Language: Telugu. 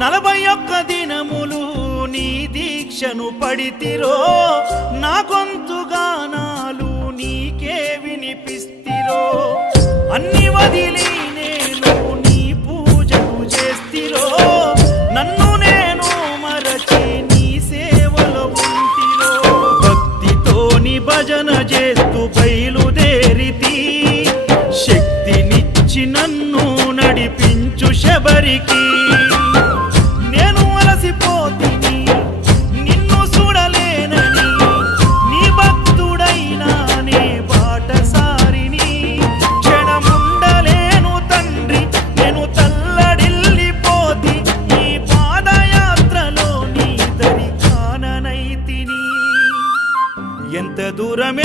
41 దినములు నీ దీక్షను పడితిరో, నా గొంతు గానాలు నీకే వినిపిస్తిరో. అన్ని వదిలి నేను నీ పూజలు చేస్తిరో, నన్ను నేను మరచి నీ సేవలో ఉంటిరో. భక్తితోని భజన చేస్తూ బయలుదేరితి, శక్తినిచ్చి నన్ను నడిపించు శబరికి. నేను అలసిపోతిని నిన్ను చూడలేనని, నీ భక్తుడైనా నే బాటసారిని. క్షణముండలేను తండ్రి నేను తల్లడిల్లిపోతి, ఈ పాదయాత్రలో నీ దరి కాననైతిని. ఎంత దూరం